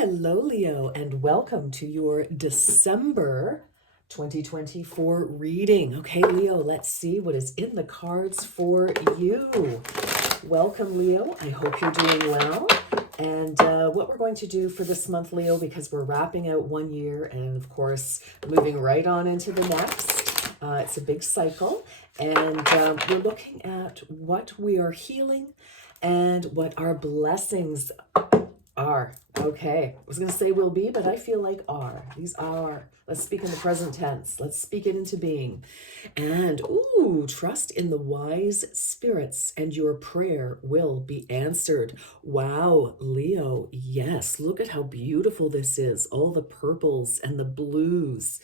Hello, Leo, and welcome to your December 2024 reading. Okay, Leo, let's see what is in the cards for you. Welcome, Leo. I hope you're doing well. And what we're going to do for this month, Leo, because we're wrapping out one year and, of course, moving right on into the next. It's a big cycle. And we're looking at what we are healing and what our blessings are. Okay. I was going to say will be, but I feel like are. These are. Let's speak in the present tense. Let's speak it into being. And, trust in the wise spirits and your prayer will be answered. Wow, Leo. Yes. Look at how beautiful this is. All the purples and the blues.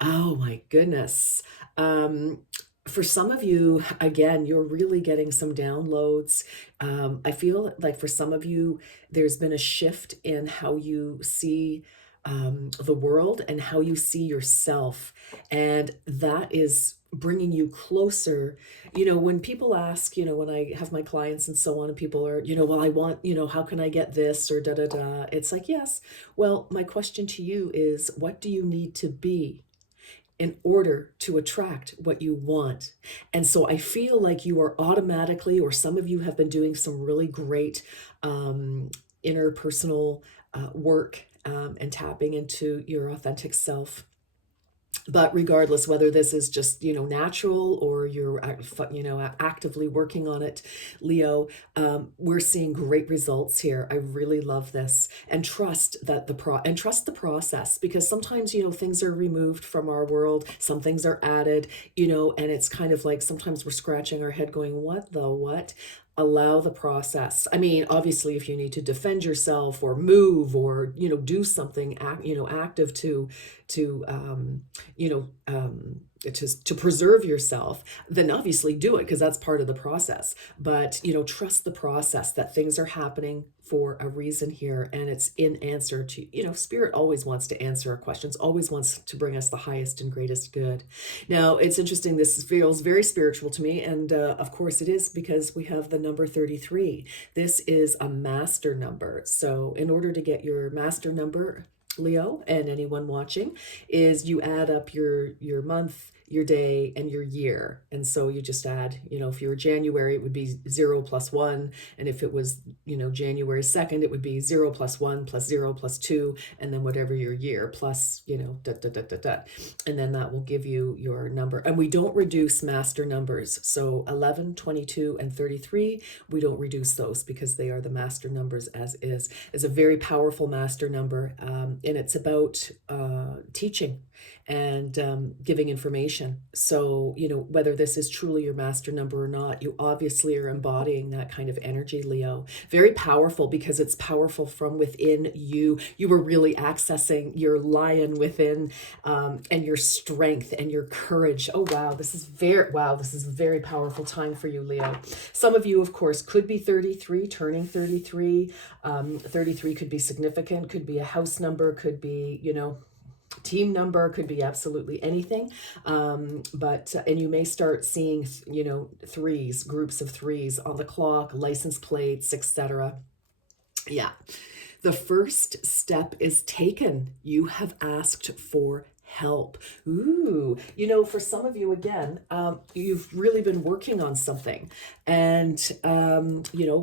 Oh my goodness. For some of you, again, you're really getting some downloads. I feel like for some of you, there's been a shift in how you see the world and how you see yourself. And that is bringing you closer. When people ask, when I have my clients and so on, and people are, well, I want, how can I get this or da da da? It's like, yes. Well, my question to you is, what do you need to be in order to attract what you want? And so I feel like you are automatically, or some of you have been doing some really great interpersonal work and tapping into your authentic self. But regardless, whether this is just, natural or you're, actively working on it, Leo, we're seeing great results here. I really love this, and trust that trust the process, because sometimes, things are removed from our world. Some things are added, and it's kind of like sometimes we're scratching our head going, what the what? Allow the process. I mean, obviously, if you need to defend yourself or move or, do something, active to, you know, um, to preserve yourself, then obviously do it, because that's part of the process. But, trust the process, that things are happening for a reason here. And it's in answer to, Spirit always wants to answer our questions, always wants to bring us the highest and greatest good. Now, it's interesting. This feels very spiritual to me. And of course it is, because we have the number 33. This is a master number. So in order to get your master number, Leo, and anyone watching, is you add up your month, your day, and your year. And so you just add, if you were January, it would be 0 plus 1. And if it was, January 2nd, it would be 0 plus 1 plus 0 plus 2, and then whatever your year plus, And then that will give you your number. And we don't reduce master numbers. So 11, 22, and 33, we don't reduce those, because they are the master numbers as is. It's a very powerful master number. And it's about teaching and giving information. So, whether this is truly your master number or not, you obviously are embodying that kind of energy, Leo. Very powerful, because it's powerful from within you. You were really accessing your lion within, and your strength and your courage. Oh, wow. This is a very powerful time for you, Leo. Some of you, of course, could be 33, turning 33. 33 could be significant, could be a house number, could be, team number, could be absolutely anything. And you may start seeing, threes, groups of threes on the clock, license plates, etc. Yeah. The first step is taken. You have asked for help. Ooh, for some of you, again, you've really been working on something. And,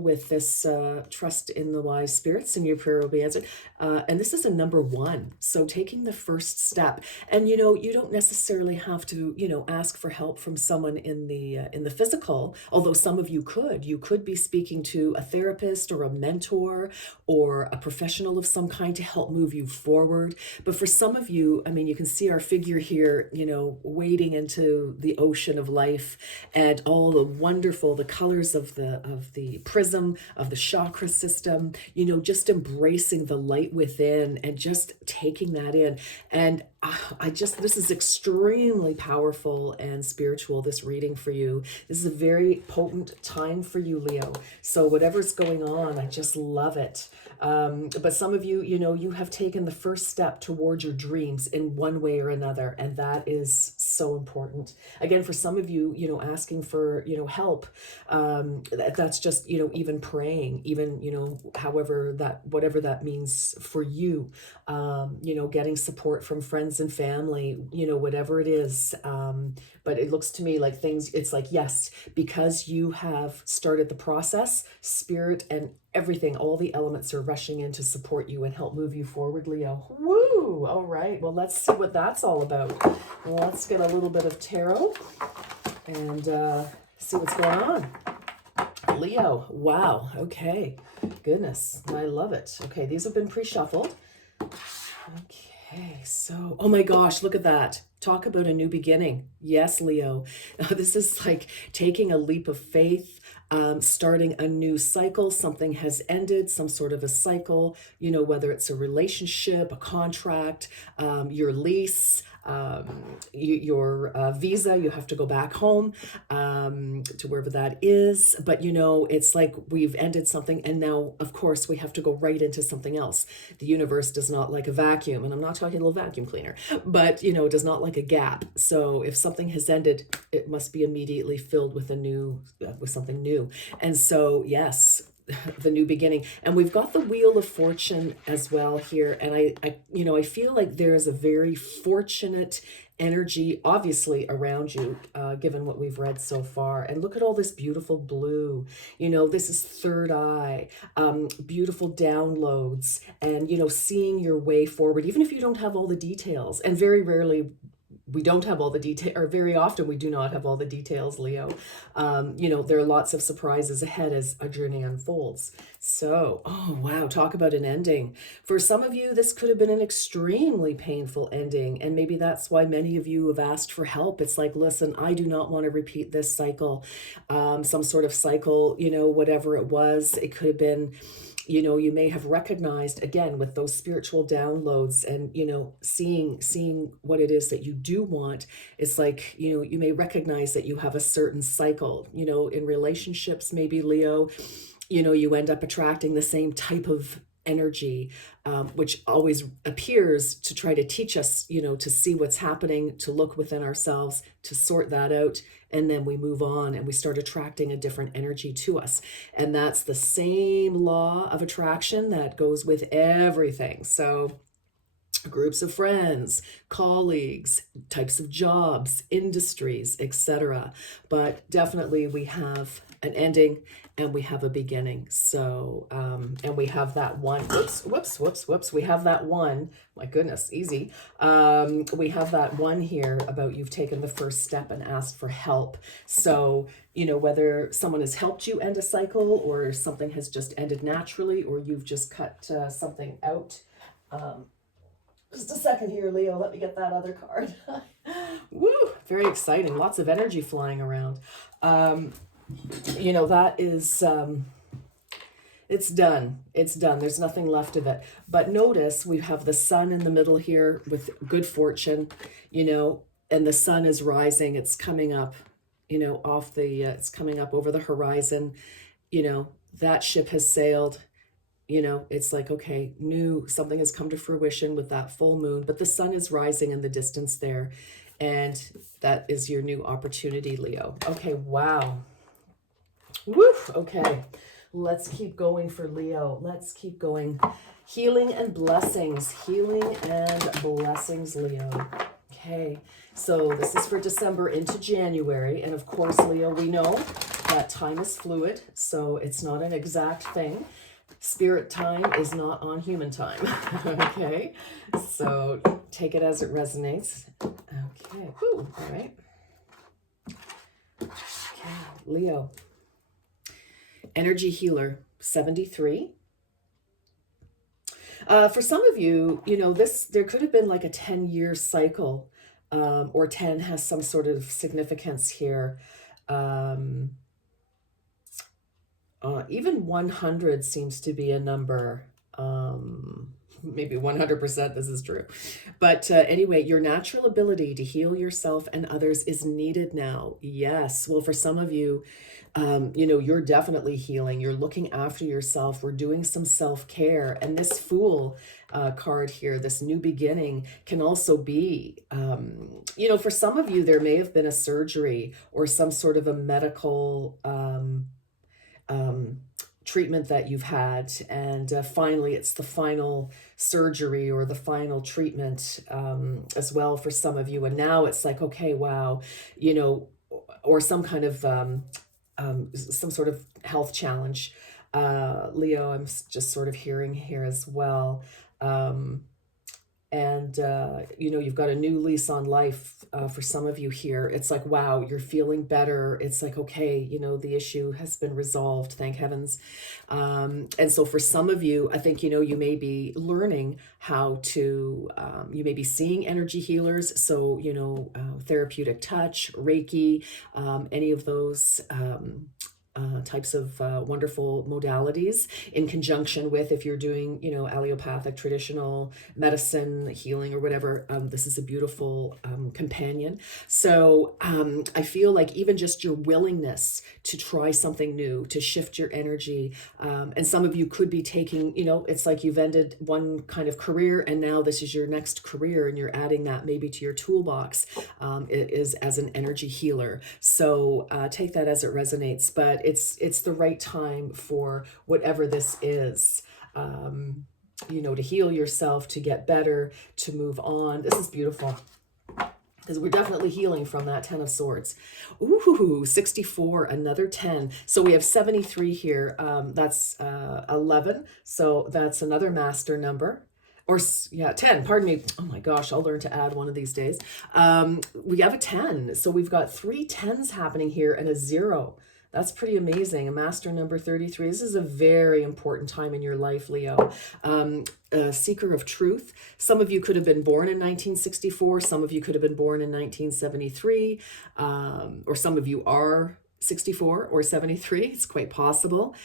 with this trust in the wise spirits, and your prayer will be answered. And this is a number 1. So taking the first step. And, you don't necessarily have to, ask for help from someone in the physical, although some of you could. You could be speaking to a therapist or a mentor or a professional of some kind to help move you forward. But for some of you, I mean, you can see our figure here, wading into the ocean of life, and all the colors of the prism of the chakra system, just embracing the light within and just taking that in. And this is extremely powerful and spiritual, this reading for you. This is a very potent time for you, Leo. So whatever's going on, I just love it. But some of you, you have taken the first step towards your dreams in one way or another. And that is so important. Again, for some of you, asking for, help, that's just, even praying, even, whatever that means for you, getting support from friends and family, whatever it is. But it looks to me like it's like, yes, because you have started the process, spirit and everything, all the elements are rushing in to support you and help move you forward, Leo. Woo! All right. Well, let's see what that's all about. Let's get a little bit of tarot and see what's going on. Leo. Wow. Okay. Goodness. I love it. Okay. These have been pre-shuffled. Okay, so, oh my gosh, look at that. Talk about a new beginning. Yes, Leo. This is like taking a leap of faith, starting a new cycle. Something has ended, some sort of a cycle, whether it's a relationship, a contract, your lease, your visa, you have to go back home to wherever that is. But, it's like we've ended something and now, of course, we have to go right into something else. The universe does not like a vacuum, and I'm not talking a little vacuum cleaner, but, does not like a gap. So if something has ended, it must be immediately filled with with something new. And so, yes, the new beginning. And we've got the Wheel of Fortune as well here. And I feel like there is a very fortunate energy, obviously, around you, given what we've read so far. And look at all this beautiful blue. This is third eye, beautiful downloads, and, seeing your way forward, even if you don't have all the details. And very rarely we don't have all the detail, or very often we do not have all the details, Leo. There are lots of surprises ahead as a journey unfolds. So, oh wow, talk about an ending. For some of you, this could have been an extremely painful ending, and maybe that's why many of you have asked for help. It's like, listen, I do not want to repeat this cycle, some sort of cycle, whatever it was. It could have been, you may have recognized, again, with those spiritual downloads and, seeing what it is that you do want. It's like, you may recognize that you have a certain cycle, in relationships, maybe, Leo, you end up attracting the same type of energy, which always appears to try to teach us, to see what's happening, to look within ourselves, to sort that out. And then we move on and we start attracting a different energy to us. And that's the same law of attraction that goes with everything. So groups of friends, colleagues, types of jobs, industries, etc. But definitely we have an ending and we have a beginning. So, and we have that one, whoops. We have that one, my goodness, easy. We have that one here about you've taken the first step and asked for help. So, whether someone has helped you end a cycle or something has just ended naturally, or you've just cut something out. Just a second here, Leo. Let me get that other card. Woo! Very exciting. Lots of energy flying around. That is, it's done. It's done. There's nothing left of it. But notice we have the sun in the middle here with good fortune, and the sun is rising. It's coming up, it's coming up over the horizon. That ship has sailed. It's like, okay, something has come to fruition with that full moon, but the sun is rising in the distance there. And that is your new opportunity, Leo. Okay, wow. Woo, okay. Let's keep going for Leo. Let's keep going. Healing and blessings. Healing and blessings, Leo. Okay, so this is for December into January. And of course, Leo, we know that time is fluid, so it's not an exact thing. Spirit time is not on human time. Okay, so take it as it resonates. Okay, whew. All right. Okay, Leo. Energy healer, 73. For some of you, there could have been like a 10-year cycle, or 10 has some sort of significance here. Even 100 seems to be a number. maybe 100% this is true. But anyway, your natural ability to heal yourself and others is needed now. Yes. Well, for some of you, you're definitely healing. You're looking after yourself. We're doing some self-care. And this Fool card here, this new beginning, can also be, for some of you, there may have been a surgery or some sort of a medical um, treatment that you've had. And finally, it's the final surgery or the final treatment as well for some of you. And now it's like, okay, wow, or some kind of some sort of health challenge. Leo, I'm just sort of hearing here as well. And you've got a new lease on life for some of you here. It's like, wow, you're feeling better. It's like, okay, the issue has been resolved, thank heavens. And so for some of you, I think, you may be learning how to, you may be seeing energy healers. So, therapeutic touch, Reiki, any of those types of wonderful modalities in conjunction with, if you're doing, allopathic, traditional medicine, healing or whatever, this is a beautiful companion. So I feel like even just your willingness to try something new, to shift your energy, and some of you could be taking, it's like you've ended one kind of career and now this is your next career and you're adding that maybe to your toolbox, it is as an energy healer. So take that as it resonates, but it's the right time for whatever this is, to heal yourself, to get better, to move on. This is beautiful because we're definitely healing from that 10 of Swords. Ooh, 64, another 10. So we have 73 here. That's 11. So that's another master number. Or, yeah, 10, pardon me. Oh my gosh, I'll learn to add one of these days. We have a 10. So we've got 3 10s happening here and a 0. That's pretty amazing. A master number 33. This is a very important time in your life, Leo. A seeker of truth. Some of you could have been born in 1964. Some of you could have been born in 1973. Or some of you are 64 or 73. It's quite possible.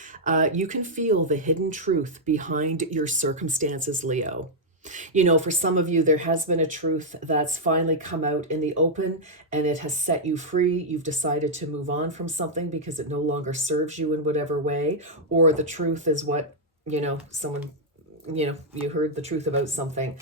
You can feel the hidden truth behind your circumstances, Leo. For some of you, there has been a truth that's finally come out in the open and it has set you free. You've decided to move on from something because it no longer serves you in whatever way, or the truth is what, someone, you heard the truth about something.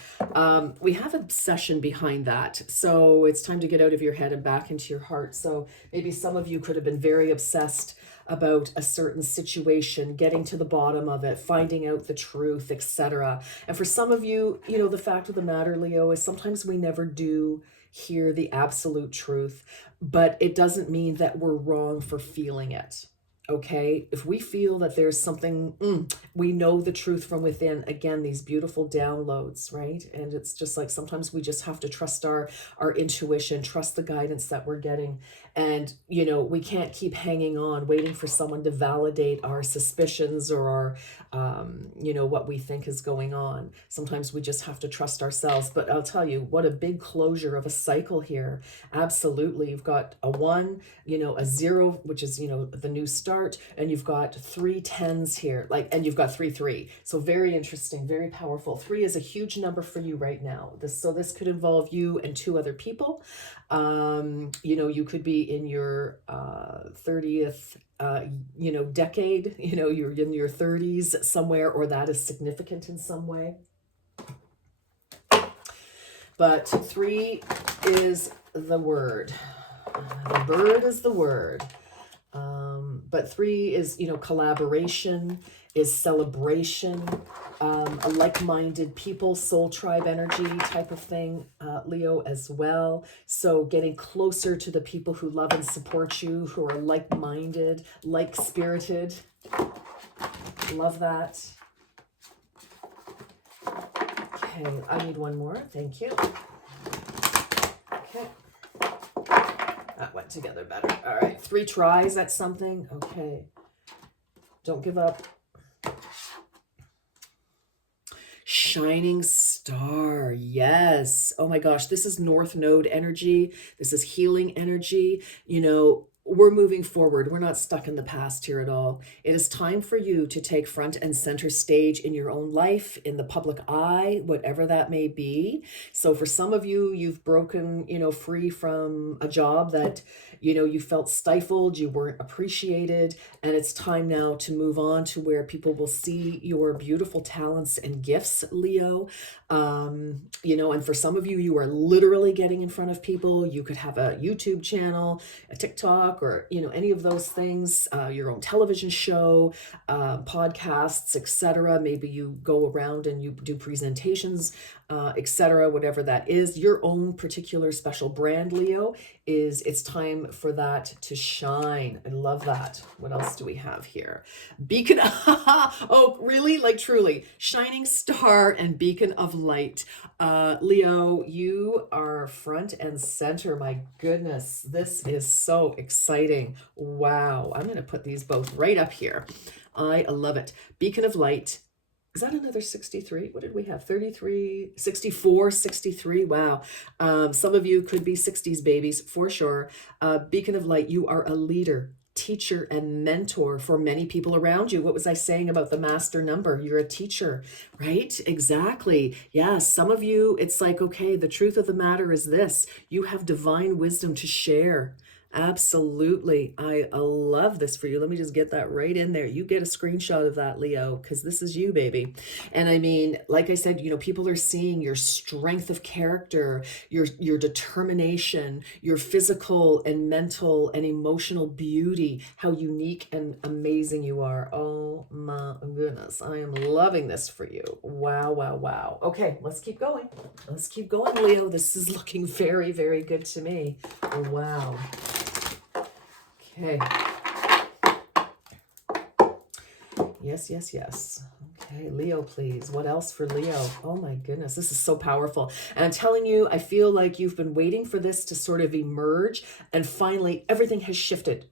We have obsession behind that. So it's time to get out of your head and back into your heart. So maybe some of you could have been very obsessed about a certain situation, getting to the bottom of it, finding out the truth, etc. And for some of you, the fact of the matter, Leo, is sometimes we never do hear the absolute truth, but it doesn't mean that we're wrong for feeling it. Okay, if we feel that there's something, we know the truth from within. Again, these beautiful downloads, right? And it's just like sometimes we just have to trust our intuition, trust the guidance that we're getting. And, we can't keep hanging on, waiting for someone to validate our suspicions or our, what we think is going on. Sometimes we just have to trust ourselves. But I'll tell you, what a big closure of a cycle here. Absolutely. You've got a 1, a 0, which is, the new start, and you've got 3 10s here, and you've got 3 3. So very interesting, very powerful. 3 is a huge number for you right now. This could involve you and 2 other people. You could be in your 30th decade, you're in your 30s somewhere, or that is significant in some way. But 3 is the word. The bird is the word. But 3 is, collaboration, is celebration, a like-minded people, soul tribe energy type of thing, Leo, as well. So getting closer to the people who love and support you, who are like-minded, like-spirited. Love that. Okay, I need one more. Thank you. Okay. That went together better. All right, 3 tries at something. Okay. Don't give up. Shining star. Yes. Oh my gosh, this is North Node energy. This is healing energy. we're moving forward. We're not stuck in the past here at all. It is time for you to take front and center stage in your own life, in the public eye, whatever that may be. So for some of you, you've broken, free from a job that, you felt stifled, you weren't appreciated, and it's time now to move on to where people will see your beautiful talents and gifts, Leo. And for some of you, you are literally getting in front of people. You could have a YouTube channel, a TikTok, or any of those things, your own television show, podcasts, etc. Maybe you go around and you do presentations, etc. Whatever that is, your own particular special brand, Leo, it's time for that to shine. I love that. What else do we have here? Beacon. Oh, really? Like truly, shining star and beacon of light. Leo, you are front and center. My goodness, this is so exciting. Wow. I'm going to put these both right up here. I love it. Beacon of light. Is that another 63? What did we have? 33, 64, 63. Wow. Some of you could be 60s babies for sure. Beacon of light, you are a leader, teacher, and mentor for many people around you. What was I saying about the master number? You're a teacher, right? Exactly. Yeah. Some of you, it's like, okay, the truth of the matter is this: you have divine wisdom to share. Absolutely. I love this for you. Let me just get that right in there. You get a screenshot of that, Leo, because this is you, baby. And I mean, like I said, people are seeing your strength of character, your determination, your physical and mental and emotional beauty, how unique and amazing you are. Oh my goodness. I am loving this for you. Wow, wow, wow. Okay, let's keep going. Let's keep going, Leo. This is looking very, very good to me. Oh, wow. Okay. Yes, yes, yes. Okay, Leo, please. What else for Leo? Oh my goodness, this is so powerful. And I'm telling you, I feel like you've been waiting for this to sort of emerge, and finally everything has shifted.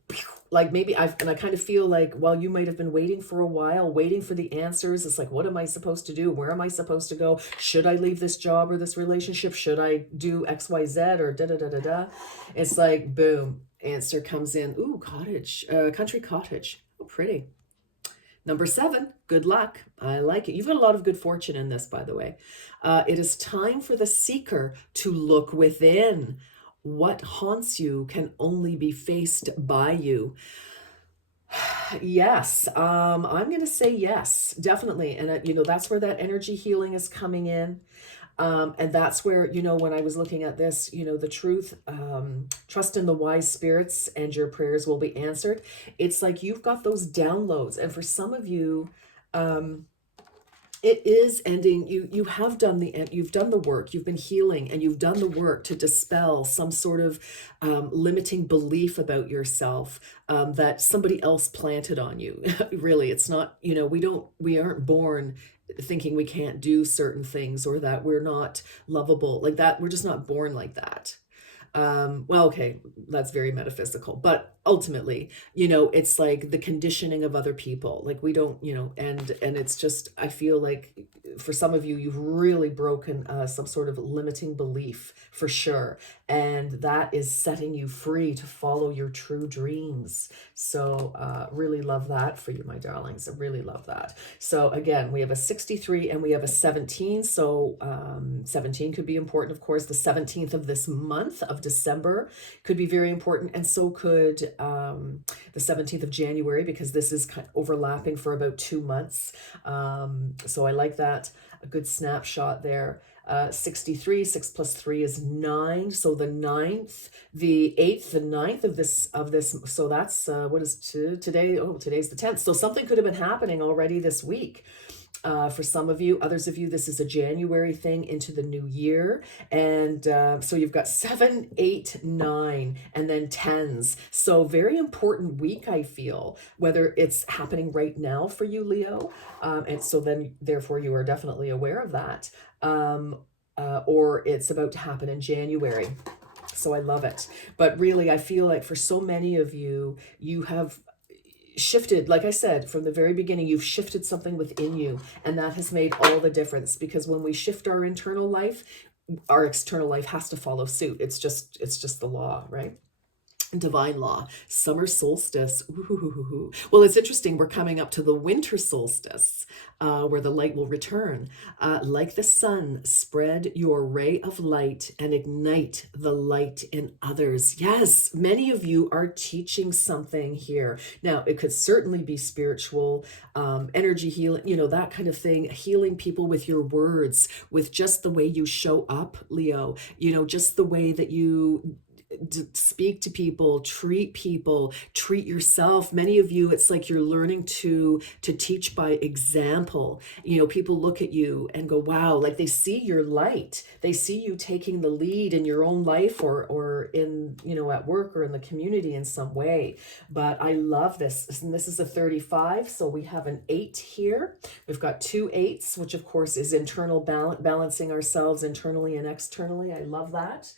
Like maybe I kind of feel like, well, you might have been waiting for a while, waiting for the answers. It's like, what am I supposed to do? Where am I supposed to go? Should I leave this job or this relationship? Should I do XYZ or da da da da da? It's like, boom, answer comes in. Ooh, cottage, country cottage. Oh, pretty. Number 7, good luck. I like it. You've got a lot of good fortune in this, by the way. It is time for the seeker to look within. What haunts you can only be faced by you. Yes, I'm going to say yes, definitely. And, that's where that energy healing is coming in. And that's where, when I was looking at this, the truth, trust in the wise spirits and your prayers will be answered. It's like you've got those downloads. And for some of you, it is ending. You've done the work, you've been healing, and you've done the work to dispel some sort of limiting belief about yourself that somebody else planted on you. Really, it's not, we aren't born thinking we can't do certain things or that we're not lovable like that. We're just not born like that. Well, okay, that's very metaphysical, but ultimately, it's like the conditioning of other people. Like we don't, and it's just, I feel like for some of you, you've really broken some sort of limiting belief for sure. And that is setting you free to follow your true dreams. So really love that for you, my darlings. I really love that. So again, we have a 63 and we have a 17. So 17 could be important. Of course, the 17th of this month of December could be very important. And so could the 17th of January, because this is kind of overlapping for about 2 months. So I like that. A good snapshot there. 63, 6 plus 3 is 9. So the 9th, the 8th, the 9th of this. So that's, what is today? Oh, today's the 10th. So something could have been happening already this week. For some of you, others of you, this is a January thing into the new year. And so you've got 7, 8, 9, and then 10s. So very important week, I feel, whether it's happening right now for you, Leo. And so then, therefore, you are definitely aware of that. Or it's about to happen in January. So I love it. But really, I feel like for so many of you, you have shifted, like I said, from the very beginning, you've shifted something within you, and that has made all the difference, because when we shift our internal life, our external life has to follow suit. It's just the law, right? Divine law, summer solstice. Ooh. Well, it's interesting. We're coming up to the winter solstice, where the light will return. Like the sun, spread your ray of light and ignite the light in others. Yes, many of you are teaching something here. Now, it could certainly be spiritual, energy healing, that kind of thing, healing people with your words, with just the way you show up, Leo, just the way that you speak to people, treat yourself. Many of you, it's like you're learning to teach by example. People look at you and go, wow, like they see your light. They see you taking the lead in your own life, or in, at work or in the community in some way. But I love this. And this is a 35. So we have an 8 here. We've got 2 8s, which of course is internal balancing ourselves internally and externally. I love that.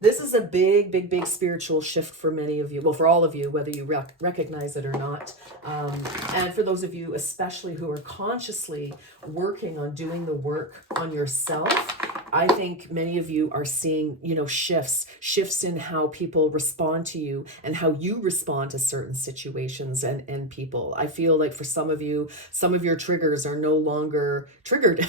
This is a big, big, big spiritual shift for many of you. Well, for all of you, whether you recognize it or not. And for those of you, especially who are consciously working on doing the work on yourself, I think many of you are seeing, shifts in how people respond to you and how you respond to certain situations and people. I feel like for some of you, some of your triggers are no longer triggered.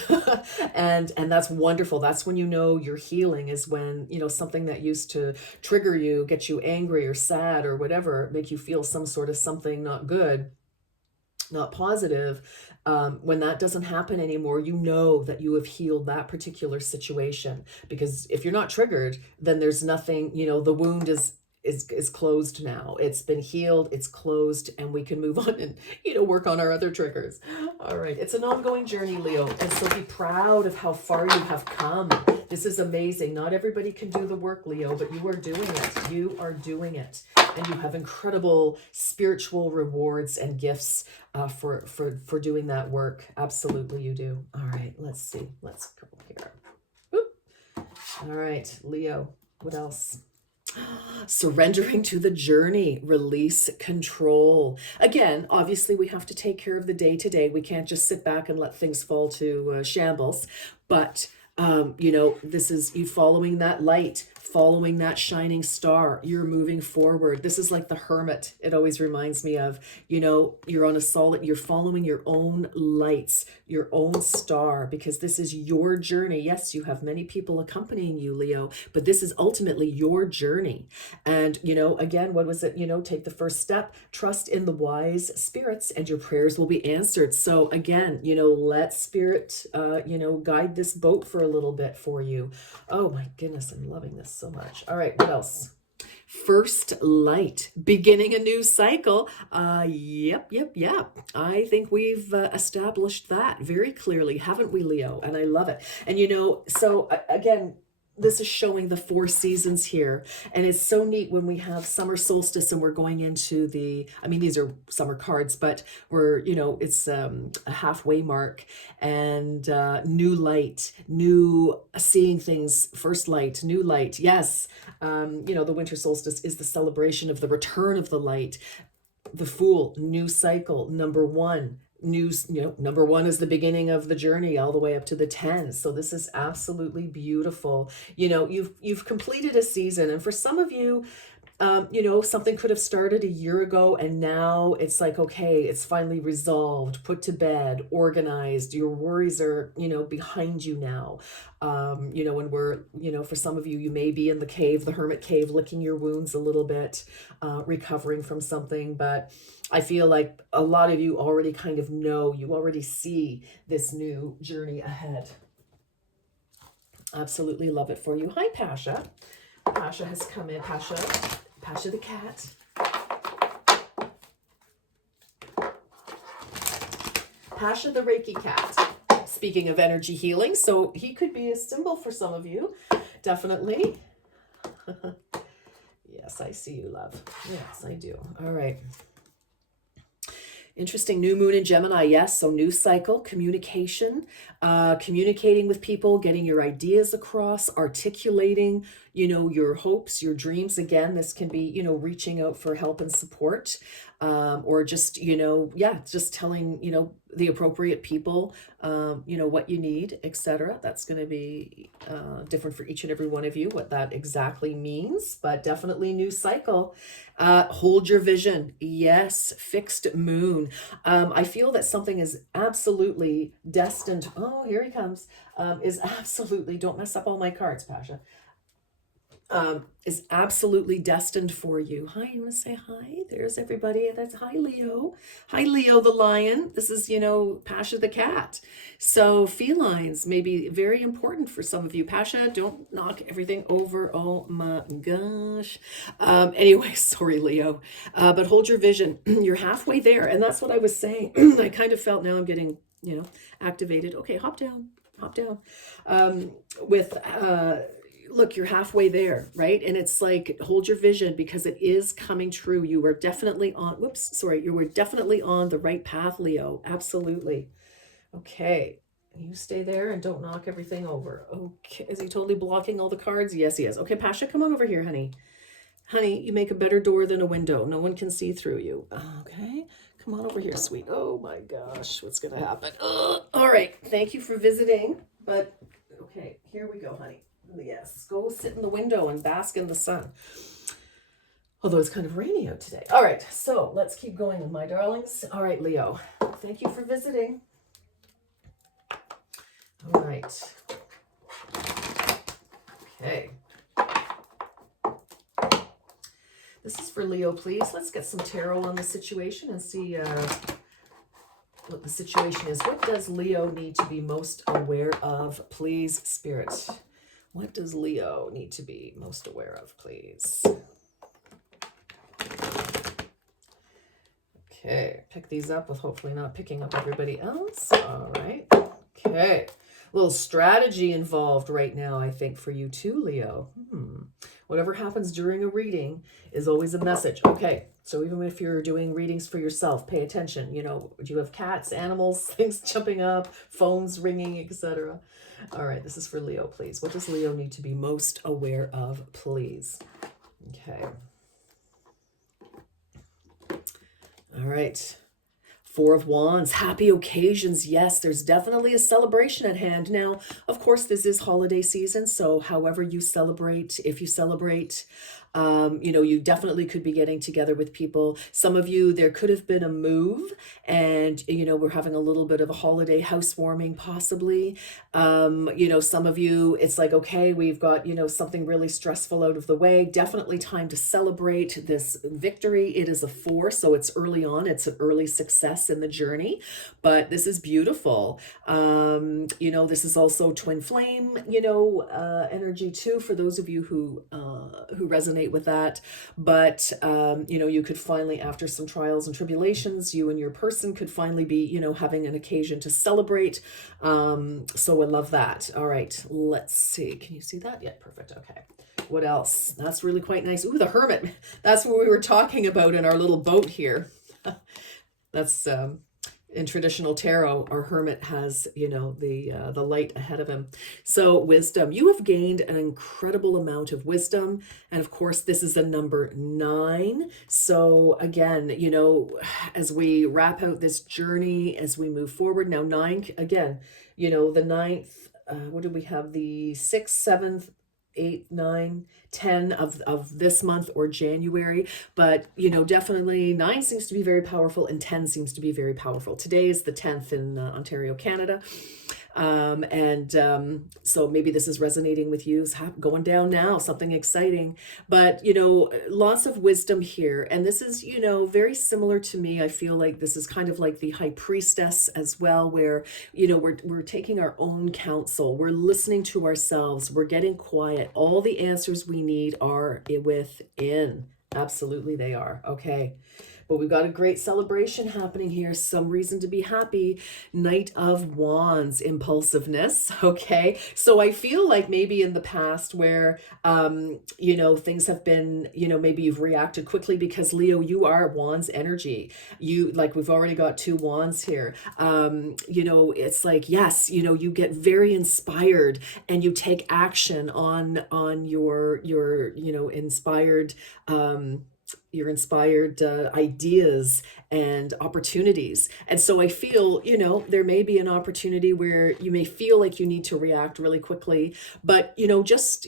and that's wonderful. That's when you're healing, is when, something that used to trigger you, get you angry or sad or whatever, make you feel some sort of something not good, not positive. When that doesn't happen anymore, you know that you have healed that particular situation. Because if you're not triggered, then there's nothing, the wound is closed now. It's been healed, it's closed, and we can move on and, work on our other triggers. All right. It's an ongoing journey, Leo. And so be proud of how far you have come. This is amazing. Not everybody can do the work, Leo, but you are doing it. You are doing it. And you have incredible spiritual rewards and gifts for doing that work. Absolutely, you do. All right. Let's see. Let's go here. Oop. All right, Leo. What else? Surrendering to the journey, release control. Again, obviously, we have to take care of the day to day. We can't just sit back and let things fall to shambles. But, this is you following that light, following that shining star. You're moving forward. This is like the hermit. It always reminds me of, you're on a solid, you're following your own lights, your own star, because this is your journey. Yes, you have many people accompanying you, Leo, but this is ultimately your journey. And, again, what was it? Take the first step, trust in the wise spirits, and your prayers will be answered. So again, let spirit, guide this boat for a little bit for you. Oh my goodness, I'm loving this so much. All right, what else? First light, beginning a new cycle. Yep. I think we've established that very clearly, haven't we, Leo? And I love it. And so again, this is showing the 4 seasons here. And it's so neat when we have summer solstice and we're going into these are summer cards, but it's a halfway mark, and new light, new seeing things, first light, new light. Yes. The winter solstice is the celebration of the return of the light. The Fool, new cycle, number 1. Number 1 is the beginning of the journey all the way up to the 10. So this is absolutely beautiful. You've completed a season, and for some of you, something could have started a year ago, and now it's like, okay, it's finally resolved, put to bed, organized. Your worries are, behind you now. And we're, for some of you, you may be in the cave, the hermit cave, licking your wounds a little bit, recovering from something. But I feel like a lot of you already kind of know, you already see this new journey ahead. Absolutely love it for you. Hi, Pasha. Pasha has come in. Pasha the cat. Pasha the Reiki cat. Speaking of energy healing, so he could be a symbol for some of you. Definitely. Yes, I see you, love. Yes, I do. All right. Interesting. New moon in Gemini. Yes. So new cycle, communication, communicating with people, getting your ideas across, articulating, your hopes, your dreams. Again, this can be, reaching out for help and support. or just, yeah, just telling, the appropriate people, what you need, etc. That's going to be different for each and every one of you, what that exactly means, but definitely new cycle. Hold your vision. Yes, fixed moon. I feel that something is absolutely destined. Oh, here he comes. Is absolutely, don't mess up all my cards, Pasha. Is absolutely destined for you. Hi, you want to say hi? There's everybody. That's hi, Leo. Hi, Leo the lion. This is, Pasha the cat. So felines may be very important for some of you. Pasha, don't knock everything over. Oh my gosh. Anyway, sorry, Leo. But hold your vision. You're halfway there. And that's what I was saying. I kind of felt now I'm getting, activated. Okay, hop down. Hop down. With look, you're halfway there, right? And it's like, hold your vision because it is coming true. You were definitely on, you were definitely on the right path, Leo. Absolutely. Okay. You stay there and don't knock everything over. Okay. Is he totally blocking all the cards? Yes, he is. Okay, Pasha, come on over here, honey. Honey, you make a better door than a window. No one can see through you. Okay. Come on over here, sweet. Oh my gosh, what's going to happen? All right. Thank you for visiting. But, okay, here we go, honey. Yes, go sit in the window and bask in the sun. Although it's kind of rainy out today. All right, so let's keep going, my darlings. All right, Leo, thank you for visiting. All right. Okay. This is for Leo, please. Let's get some tarot on the situation and see what the situation is. What does Leo need to be most aware of, please, Spirit? What does Leo need to be most aware of, please? Okay, pick these up with hopefully not picking up everybody else. All right. Okay. A little strategy involved right now, I think, for you too, Leo. Whatever happens during a reading is always a message. Okay, so even if you're doing readings for yourself, pay attention. Do you have cats, animals, things jumping up, phones ringing, etc.? All right, this is for Leo, please. What does Leo need to be most aware of, please? Okay. All right. Four of Wands, happy occasions. Yes, there's definitely a celebration at hand. Now, of course, this is holiday season, so however you celebrate, if you celebrate, you definitely could be getting together with people. Some of you, there could have been a move and, we're having a little bit of a holiday housewarming possibly. Some of you, it's like, okay, we've got, something really stressful out of the way. Definitely time to celebrate this victory. It is a 4, so it's early on. It's an early success in the journey, but this is beautiful. This is also twin flame, energy too, for those of you who resonate with that. But, you could finally, after some trials and tribulations, you and your person could finally be, having an occasion to celebrate. So I love that. All right, let's see. Can you see that? Yeah, perfect. Okay. What else? That's really quite nice. Ooh, the Hermit. That's what we were talking about in our little boat here. That's in traditional tarot, our hermit has, the light ahead of him. So wisdom, you have gained an incredible amount of wisdom. And of course, this is a number 9. So again, as we wrap out this journey, as we move forward now, 9, again, the 9th, what do we have? The 6th, 7th, 8, 9, 10 of this month or January. But, definitely 9 seems to be very powerful and 10 seems to be very powerful. Today is the 10th in Ontario, Canada. So maybe this is resonating with you. It's going down now, something exciting, but, lots of wisdom here. And this is, very similar to me. I feel like this is kind of like the high priestess as well, where, we're taking our own counsel. We're listening to ourselves. We're getting quiet. All the answers we need are within. Absolutely, they are. Okay. But we've got a great celebration happening here. Some reason to be happy. Knight of Wands, impulsiveness. Okay. So I feel like maybe in the past where, things have been, maybe you've reacted quickly because Leo, you are Wands energy. We've already got 2 Wands here. It's like, yes, you get very inspired and you take action on your inspired, your inspired ideas and opportunities. And so I feel, there may be an opportunity where you may feel like you need to react really quickly, but, just,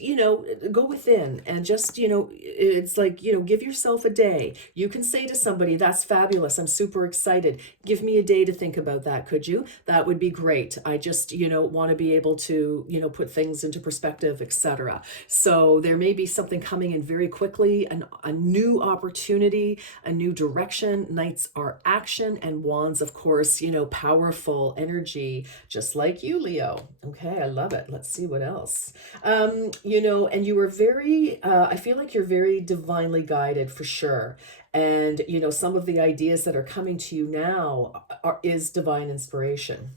go within and just, it's like, give yourself a day. You can say to somebody, that's fabulous. I'm super excited. Give me a day to think about that. Could you? That would be great. I just, want to be able to, put things into perspective, etc. So there may be something coming in very quickly, a new opportunity, a new direction. Knights are action, and wands, of course, powerful energy, just like you, Leo. Okay, I love it. Let's see what else. And you were very, I feel like you're very divinely guided for sure. And, some of the ideas that are coming to you now is divine inspiration.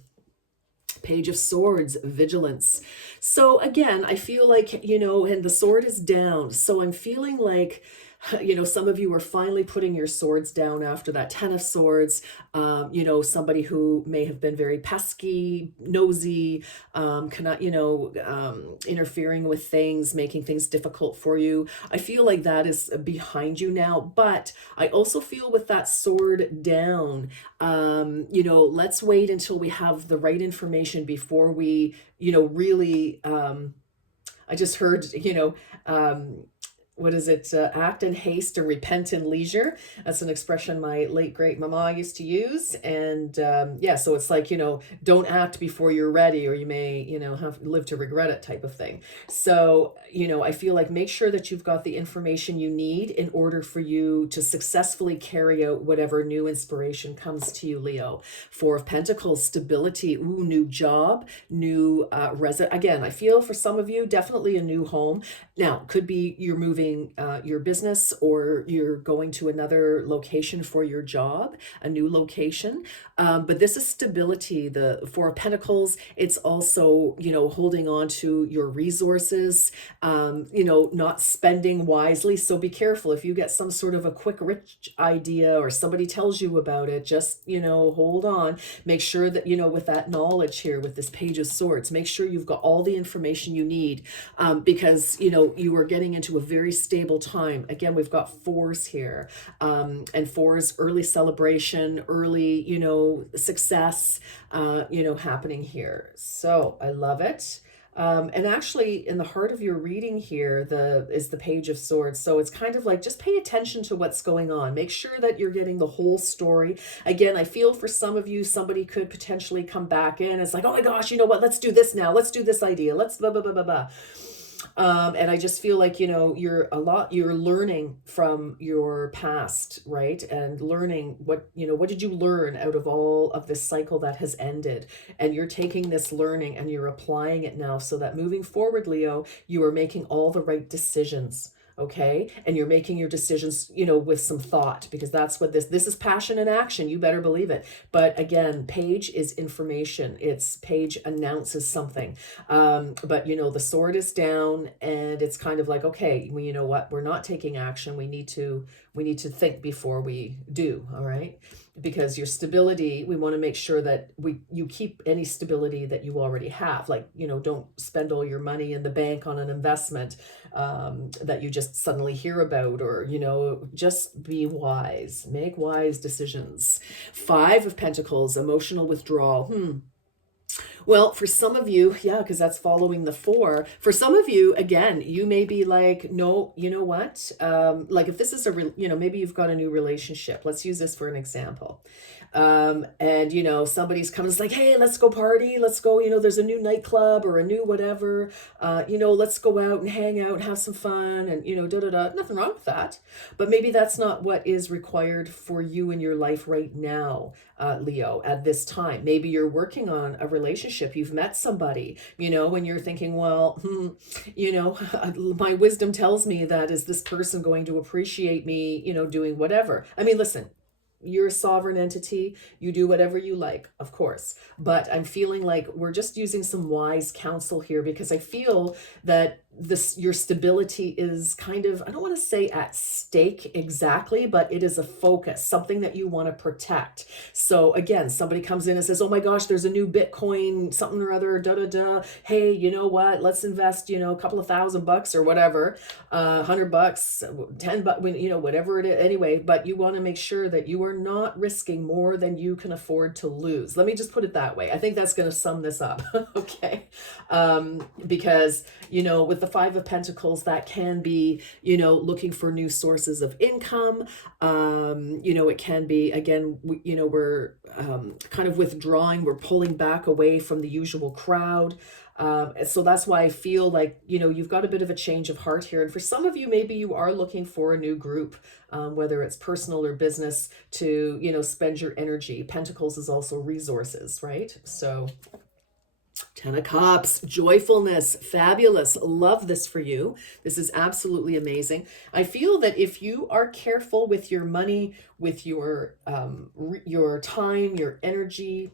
Page of Swords, vigilance. So again, I feel like, and the sword is down. So I'm feeling like, some of you are finally putting your swords down after that Ten of Swords. Somebody who may have been very pesky, nosy, cannot, interfering with things, making things difficult for you. I feel like that is behind you now. But I also feel with that sword down, let's wait until we have the right information before we, really, I just heard, what is it? Act in haste and repent in leisure. That's an expression my late great mama used to use. And yeah, so it's like, don't act before you're ready, or you may, have live to regret it type of thing. So, I feel like make sure that you've got the information you need in order for you to successfully carry out whatever new inspiration comes to you, Leo. Four of Pentacles, stability, new job, new again, I feel for some of you, definitely a new home. Now, could be you're moving your business, or you're going to another location for your job, a new location. But this is stability. The Four of Pentacles, it's also, holding on to your resources, not spending wisely. So be careful if you get some sort of a quick rich idea or somebody tells you about it, just, hold on. Make sure that, with that knowledge here, with this Page of Swords, make sure you've got all the information you need, because, you are getting into a very stable time. Again, we've got fours here, and fours, early celebration, early, success, happening here. So I love it. And actually, in the heart of your reading here, is the Page of Swords. So it's kind of like, just pay attention to what's going on. Make sure that you're getting the whole story. Again, I feel for some of you, somebody could potentially come back in. It's like, oh my gosh, you know what? Let's do this now. Let's do this idea. Let's blah, blah, blah, blah, blah. And I just feel like, you're learning from your past, right? And learning what did you learn out of all of this cycle that has ended? And you're taking this learning and you're applying it now, so that moving forward, Leo, you are making all the right decisions. Okay. And you're making your decisions, with some thought, because that's what this is, passion and action. You better believe it. But again, page is information. It's page announces something. But the sword is down, and it's kind of like, okay, well, you know what? We're not taking action. We need to think before we do. All right. Because your stability, we want to make sure that you keep any stability that you already have. Like, don't spend all your money in the bank on an investment that you just suddenly hear about, or, just be wise, make wise decisions. Five of Pentacles, emotional withdrawal. Well, for some of you, yeah, because that's following the four. For some of you, again, you may be like, no, you know what? Like if this is maybe you've got a new relationship. Let's use this for an example. And somebody's coming, it's like, hey, let's go party. Let's go, there's a new nightclub or a new whatever, let's go out and hang out and have some fun, and, nothing wrong with that. But maybe that's not what is required for you in your life right now, Leo, at this time. Maybe you're working on a relationship. You've met somebody, when you're thinking, well, my wisdom tells me that, is this person going to appreciate me, doing whatever? I mean, listen, you're a sovereign entity. You do whatever you like, of course. But I'm feeling like we're just using some wise counsel here, because I feel that your stability is kind of, I don't want to say at stake exactly, but it is a focus, something that you want to protect. So again, somebody comes in and says, oh my gosh, there's a new Bitcoin, something or other, da da da. Hey, you know what? Let's invest, a couple of $1,000 or whatever, $100, $10, whatever it is. Anyway, but you want to make sure that you are not risking more than you can afford to lose. Let me just put it that way. I think that's going to sum this up. Okay. Because, with the Five of Pentacles, that can be, looking for new sources of income. It can be, again, we're kind of withdrawing, we're pulling back away from the usual crowd. So that's why I feel like, you've got a bit of a change of heart here. And for some of you, maybe you are looking for a new group, whether it's personal or business, to, spend your energy. Pentacles is also resources, right? So 10 of Cups, joyfulness, fabulous. Love this for you. This is absolutely amazing. I feel that if you are careful with your money, with your time, your energy,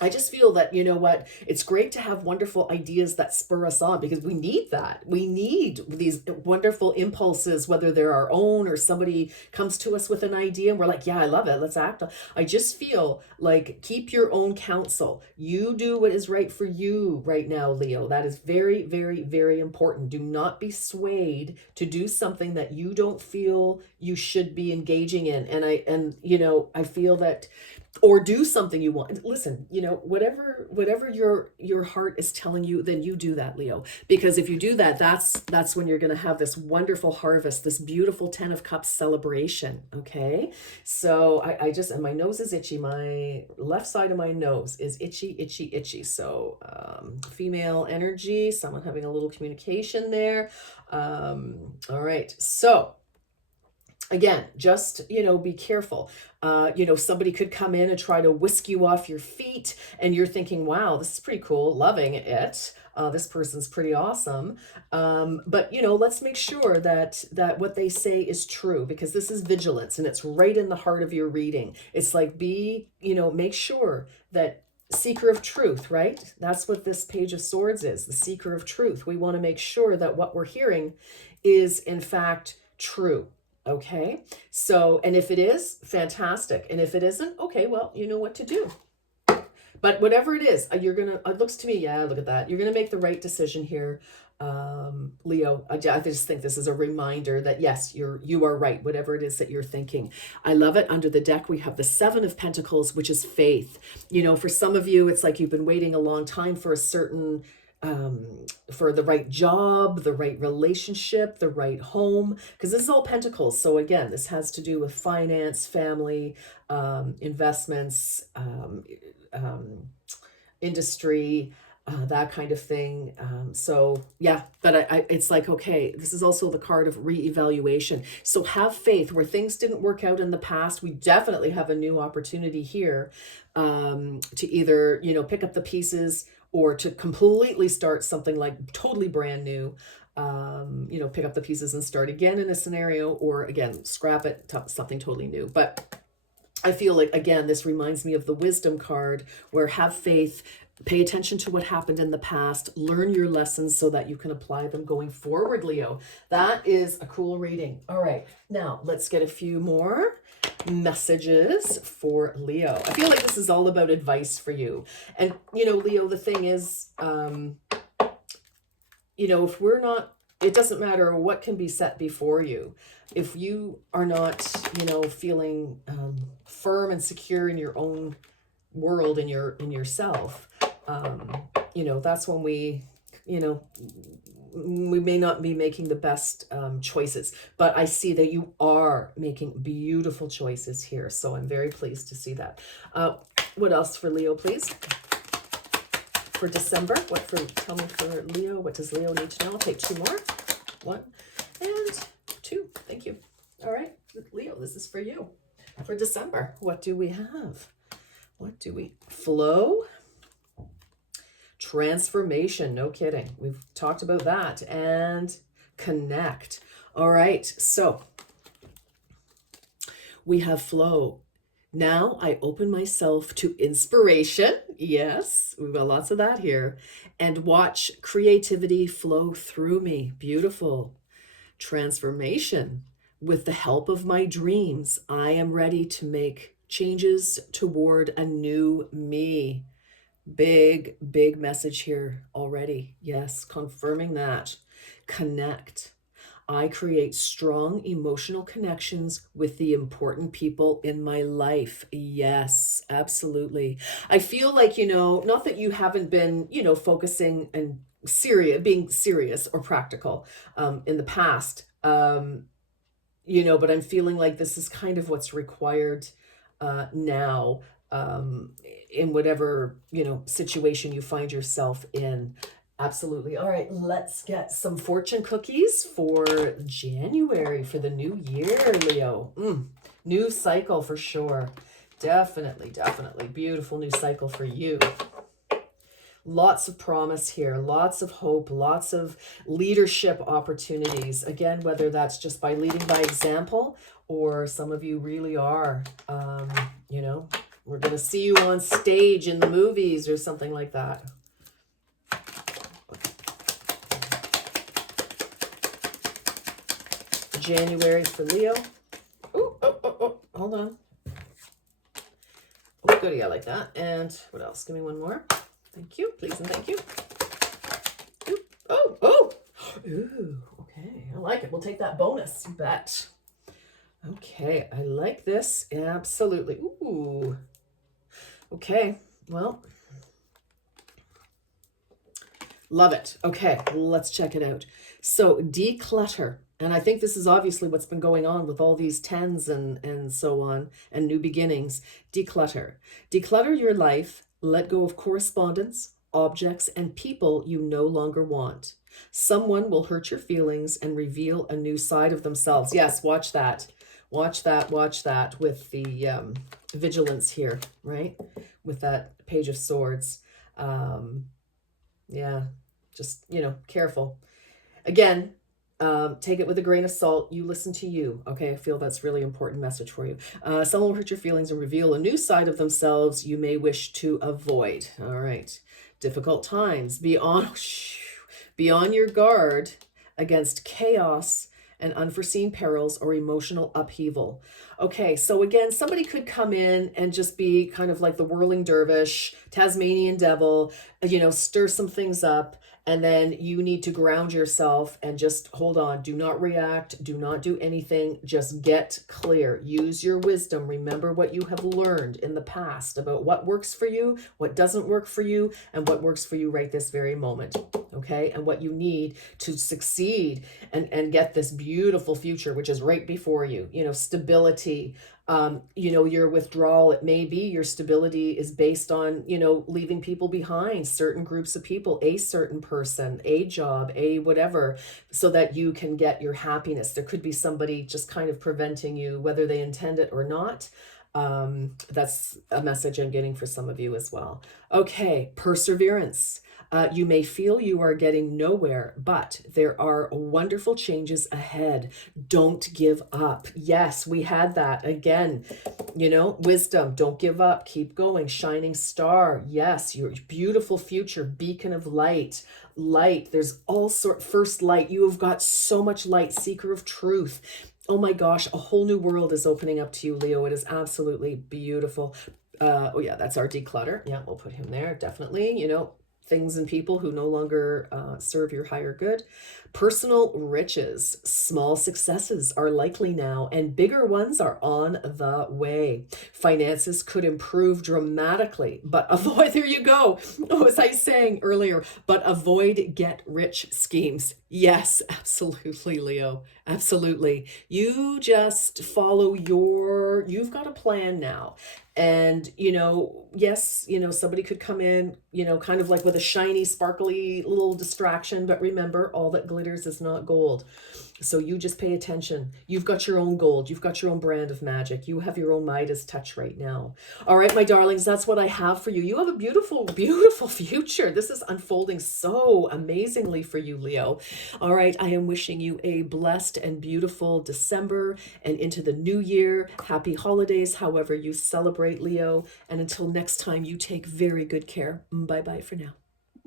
I just feel that, it's great to have wonderful ideas that spur us on, because we need that. We need these wonderful impulses, whether they're our own or somebody comes to us with an idea and we're like, yeah, I love it. Let's act. I just feel like keep your own counsel. You do what is right for you right now, Leo. That is very, very, very important. Do not be swayed to do something that you don't feel you should be engaging in. And I feel that, or do something you want. Listen, whatever your heart is telling you, then you do that, Leo. Because if you do that, that's when you're going to have this wonderful harvest, this beautiful 10 of Cups celebration. Okay. So I just, and my nose is itchy. My left side of my nose is itchy, itchy, itchy. So female energy, someone having a little communication there. All right. So again, just, be careful. Somebody could come in and try to whisk you off your feet and you're thinking, wow, this is pretty cool. Loving it. This person's pretty awesome. But, let's make sure that what they say is true, because this is vigilance and it's right in the heart of your reading. It's like, make sure that seeker of truth, right? That's what this Page of Swords is, the seeker of truth. We want to make sure that what we're hearing is in fact true. Okay. So, and if it is, fantastic. And if it isn't, okay, well, you know what to do. But whatever it is, it looks to me, yeah, look at that. You're going to make the right decision here. Leo, I just think this is a reminder that yes, you are right, whatever it is that you're thinking. I love it. Under the deck, we have the 7 of Pentacles, which is faith. For some of you, it's like you've been waiting a long time for a certain for the right job, the right relationship, the right home, because this is all Pentacles. So again, this has to do with finance, family, investments, industry, that kind of thing. So yeah, but it's like, okay, this is also the card of reevaluation. So have faith. Where things didn't work out in the past, we definitely have a new opportunity here, to either, pick up the pieces or to completely start something like totally brand new. Pick up the pieces and start again in a scenario, or again, scrap it, something totally new. But I feel like, again, this reminds me of the Wisdom card, where have faith, pay attention to what happened in the past, learn your lessons so that you can apply them going forward, Leo. That is a cool reading. All right, now let's get a few more messages for Leo. I feel like this is all about advice for you. And, Leo, the thing is, if we're not, it doesn't matter what can be set before you. If you are not, feeling firm and secure in your own world, in yourself, that's when we may not be making the best choices. But I see that you are making beautiful choices here. So I'm very pleased to see that. What else for Leo, please? For December, tell me for Leo, what does Leo need to know? I'll take 2 more. 1 and 2. Thank you. All right, Leo, this is for you. For December, what do we have? Flow, transformation, no kidding. We've talked about that. And connect. All right, so We have flow. Now I open myself to inspiration. Yes, we've got lots of that here. And watch creativity flow through me. Beautiful. Transformation. With the help of my dreams, I am ready to make changes toward a new me. Big, big message here already. Yes, confirming that. Connect. I create strong emotional connections with the important people in my life. Yes, absolutely. I feel like, not that you haven't been, focusing and being serious or practical in the past. But I'm feeling like this is kind of what's required now, um, in whatever, situation you find yourself in. Absolutely. All right, let's get some fortune cookies for January, for the new year, Leo. New cycle for sure. Definitely, definitely. Beautiful new cycle for you. Lots of promise here, lots of hope, lots of leadership opportunities. Again, whether that's just by leading by example, or some of you really are, we're going to see you on stage in the movies or something like that. January for Leo. Oh, hold on. Oh, goody, I like that. And what else? Give me one more. Thank you, please and thank you. Ooh, okay, I like it. We'll take that bonus, you bet. Okay, I like this, absolutely. Ooh, okay, well, love it. Okay, let's check it out. So declutter. And I think this is obviously what's been going on with all these tens and so on, and new beginnings. Declutter. Declutter your life. Let go of correspondence, objects, and people you no longer want. Someone will hurt your feelings and reveal a new side of themselves. Yes, watch that. Watch that with the vigilance here, right? With that Page of Swords. Yeah, just, careful. Again, take it with a grain of salt. You listen to you. Okay, I feel that's really important message for you. Someone will hurt your feelings and reveal a new side of themselves you may wish to avoid. All right. Difficult times. Be on your guard against chaos and unforeseen perils or emotional upheaval. Okay, so again, somebody could come in and just be kind of like the whirling dervish, Tasmanian devil, stir some things up. And then you need to ground yourself and just hold on. Do not react. Do not do anything. Just get clear. Use your wisdom. Remember what you have learned in the past about what works for you, what doesn't work for you, and what works for you right this very moment. Okay? And what you need to succeed and get this beautiful future, which is right before you. Stability. Your withdrawal, it may be your stability is based on, leaving people behind, certain groups of people, a certain person, a job, a whatever, so that you can get your happiness. There could be somebody just kind of preventing you, whether they intend it or not. That's a message I'm getting for some of you as well. Okay, perseverance. You may feel you are getting nowhere, but there are wonderful changes ahead. Don't give up. Yes, we had that again. Wisdom, don't give up. Keep going. Shining star. Yes, your beautiful future, beacon of light. There's all sort. First light. You have got so much light. Seeker of truth. Oh my gosh, a whole new world is opening up to you, Leo. It is absolutely beautiful. That's our declutter. Yeah, we'll put him there. Definitely. Things and people who no longer serve your higher good. Personal riches, small successes are likely now, and bigger ones are on the way. Finances could improve dramatically, but avoid, there you go. Oh, as I was saying earlier, but avoid get rich schemes. Yes, absolutely, Leo. Absolutely. You just follow you've got a plan now. And, yes, somebody could come in, kind of like with a shiny, sparkly little distraction, but remember, all that glitters is not gold. So you just pay attention. You've got your own gold. You've got your own brand of magic. You have your own Midas touch right now. All right, my darlings, that's what I have for you. You have a beautiful, beautiful future. This is unfolding so amazingly for you, Leo. All right, I am wishing you a blessed and beautiful December and into the new year. Happy holidays, however you celebrate, Leo. And until next time, you take very good care. Bye-bye for now.